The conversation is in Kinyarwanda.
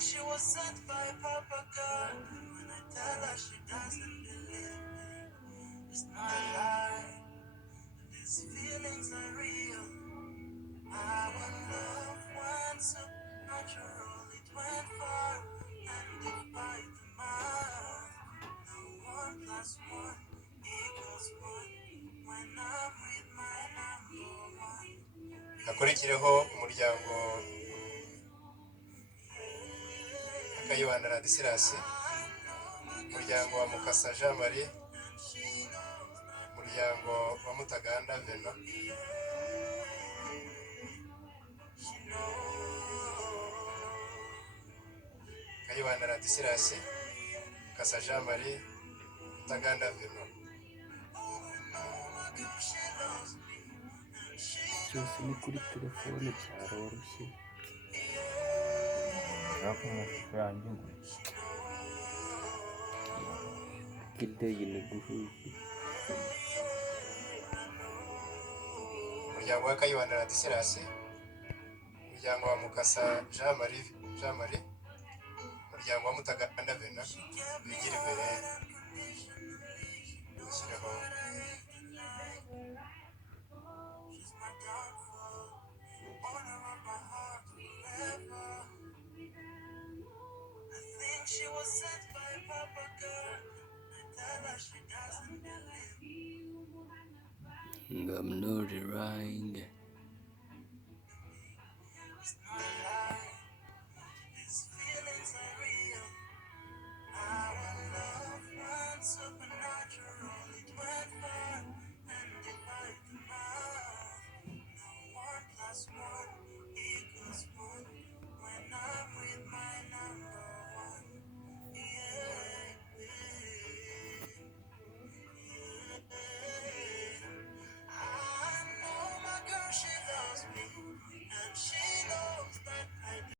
she was sent by Papa God. When I tell her, she doesn't believe me. It's not a lie. These feelings are real. Our love went supernatural. It went far and it bite the mouth. Now 1 plus 1 equals 1. When I'm with my number one. Hakurikireho umuryango Kayibanda Ladislas, umuryango wa Mukasa Jean Marie, umuryango wa Mutaganda Veno, Kayibanda Ladislas, Mukasa Jean Marie, Mutaganda Veno. cyose ni kuri telefone cyaroroshye. Ariko amashusho yanjye ngo Kideyi ni guhuzi. Umuryango wa Kayibanda Ladislas, umuryango wa Mukasa Jean Marie, umuryango wa Mutaganda Vena, bigira imbere bashyireho she was sent by Papa God. I tell her she doesn't believe me. I'm not lying. It's not